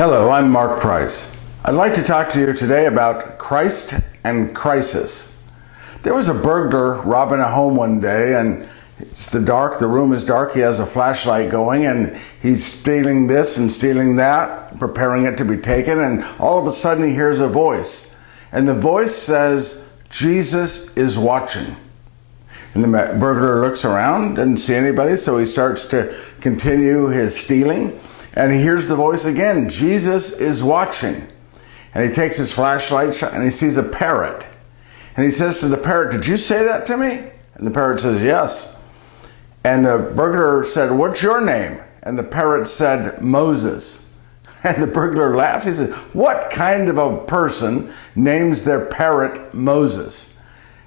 Hello, I'm Mark Price. I'd like to talk to you today about Christ and crisis. There was a burglar robbing a home one day, and it's the room is dark, he has a flashlight going, and he's stealing this and stealing that, preparing it to be taken, and all of a sudden he hears a voice. And the voice says, "Jesus is watching." And the burglar looks around, doesn't see anybody, so he starts to continue his stealing. And he hears the voice again, "Jesus is watching." And he takes his flashlight and he sees a parrot. And he says to the parrot, "Did you say that to me?" And the parrot says, "Yes." And the burglar said, "What's your name?" And the parrot said, "Moses." And the burglar laughs. He says, "What kind of a person names their parrot Moses?"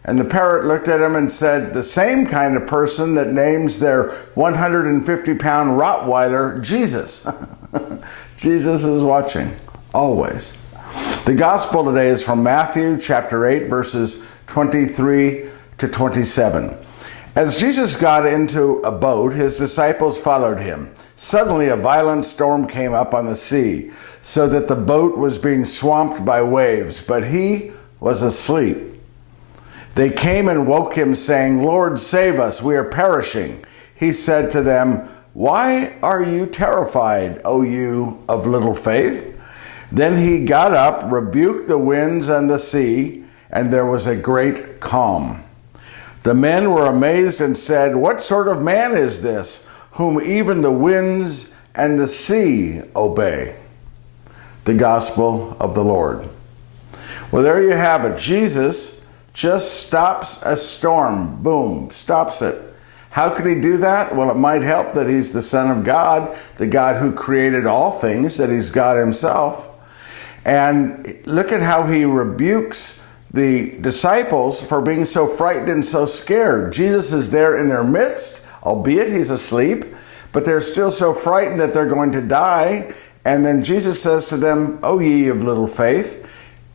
And the parrot looked at him and said, "The same kind of person that names their 150-pound Rottweiler Jesus." Jesus is watching, always. The gospel today is from Matthew chapter 8, verses 23 to 27. As Jesus got into a boat, his disciples followed him. Suddenly a violent storm came up on the sea, so that the boat was being swamped by waves, but he was asleep. They came and woke him, saying, "Lord, save us, we are perishing." He said to them, "Why are you terrified, O you of little faith?" Then he got up, rebuked the winds and the sea, and there was a great calm. The men were amazed and said, "What sort of man is this, whom even the winds and the sea obey?" The gospel of the Lord. Well, there you have it. Jesus just stops a storm. Boom, stops it. How could he do that? Well, it might help that he's the Son of God, the God who created all things, that he's God himself. And look at how he rebukes the disciples for being so frightened and so scared. Jesus is there in their midst, albeit he's asleep, but they're still so frightened that they're going to die. And then Jesus says to them, "O ye of little faith,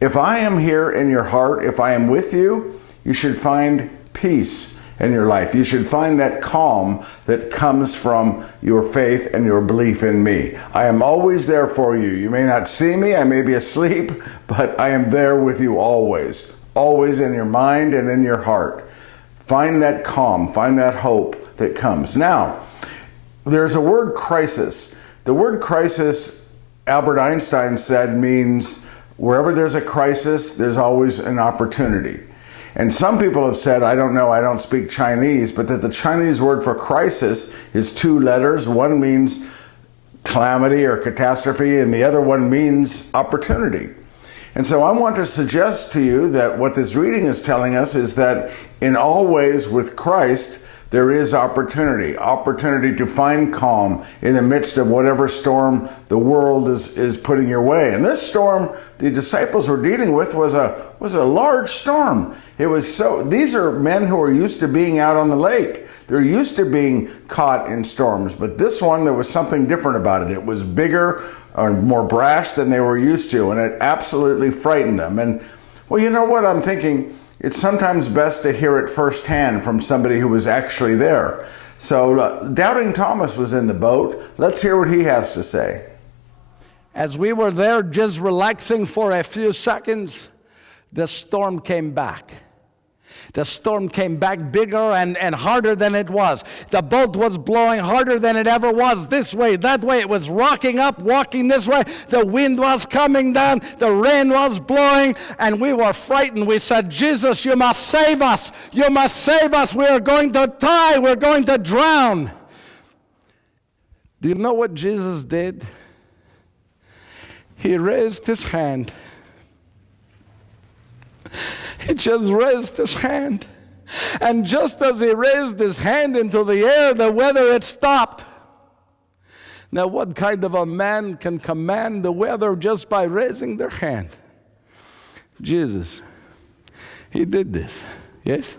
if I am here in your heart, if I am with you, you should find peace in your life. You should find that calm that comes from your faith and your belief in me. I am always there for you. You may not see me, I may be asleep, but I am there with you always. Always in your mind and in your heart. Find that calm, find that hope that comes." Now, there's a word crisis. The word crisis, Albert Einstein said, means wherever there's a crisis, there's always an opportunity. And some people have said, I don't know, I don't speak Chinese, but that the Chinese word for crisis is two letters. One means calamity or catastrophe, and the other one means opportunity. And so I want to suggest to you that what this reading is telling us is that in all ways with Christ, there is opportunity to find calm in the midst of whatever storm the world is putting your way. And this storm the disciples were dealing with was a large storm. These are men who are used to being out on the lake. They're used to being caught in storms, but this one, there was something different about it. It was bigger or more brash than they were used to, and it absolutely frightened them. And well, you know what I'm thinking? It's sometimes best to hear it firsthand from somebody who was actually there. So Doubting Thomas was in the boat. Let's hear what he has to say. As we were there just relaxing for a few seconds, the storm came back. The storm came back bigger and harder than it was. The boat was blowing harder than it ever was, this way, that way. It was rocking up, walking this way. The wind was coming down. The rain was blowing, and we were frightened. We said, "Jesus, you must save us. You must save us. We are going to die. We're going to drown." Do you know what Jesus did? He raised his hand. He just raised his hand. And just as he raised his hand into the air, the weather had stopped. Now, what kind of a man can command the weather just by raising their hand? Jesus. He did this. Yes?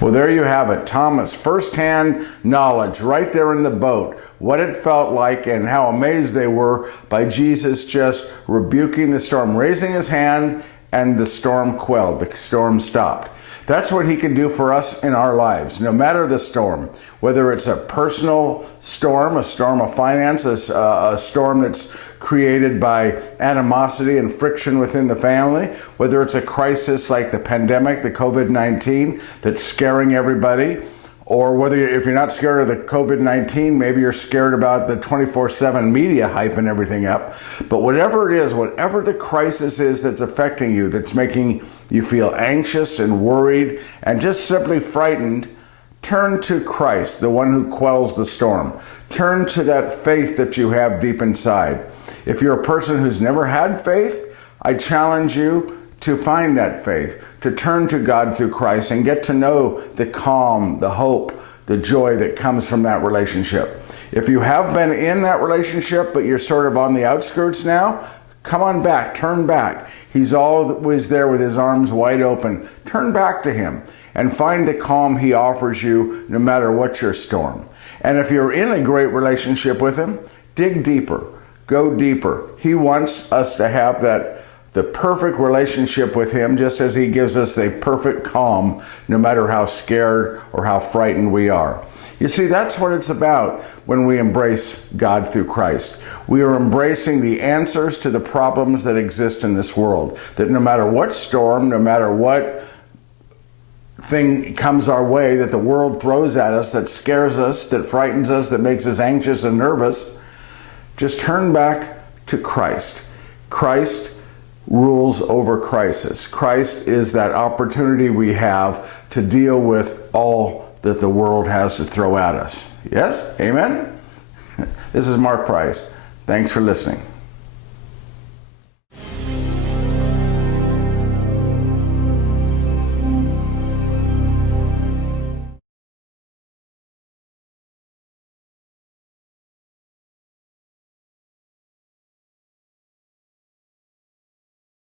Well, there you have it. Thomas, firsthand knowledge right there in the boat. What it felt like and how amazed they were by Jesus just rebuking the storm, raising his hand, and the storm quelled. The storm stopped. That's what he can do for us in our lives, no matter the storm. Whether it's a personal storm, a storm of finance, a storm that's created by animosity and friction within the family, whether it's a crisis like the pandemic, the COVID-19, that's scaring everybody, or whether if you're not scared of the COVID-19, maybe you're scared about the 24/7 media hyping everything up. But whatever it is, whatever the crisis is that's affecting you, that's making you feel anxious and worried and just simply frightened, turn to Christ, the one who quells the storm. Turn to that faith that you have deep inside. If you're a person who's never had faith, I challenge you to find that faith, to turn to God through Christ and get to know the calm, the hope, the joy that comes from that relationship. If you have been in that relationship, but you're sort of on the outskirts now, come on back, turn back. He's always there with his arms wide open. Turn back to him and find the calm he offers you no matter what your storm. And if you're in a great relationship with him, dig deeper, go deeper. He wants us to have the perfect relationship with him, just as he gives us the perfect calm, no matter how scared or how frightened we are. You see, that's what it's about when we embrace God through Christ. We are embracing the answers to the problems that exist in this world. That no matter what storm, no matter what thing comes our way that the world throws at us, that scares us, that frightens us, that makes us anxious and nervous, just turn back to Christ. Christ rules over crisis. Christ is that opportunity we have to deal with all that the world has to throw at us. Yes? Amen? This is Mark Price. Thanks for listening.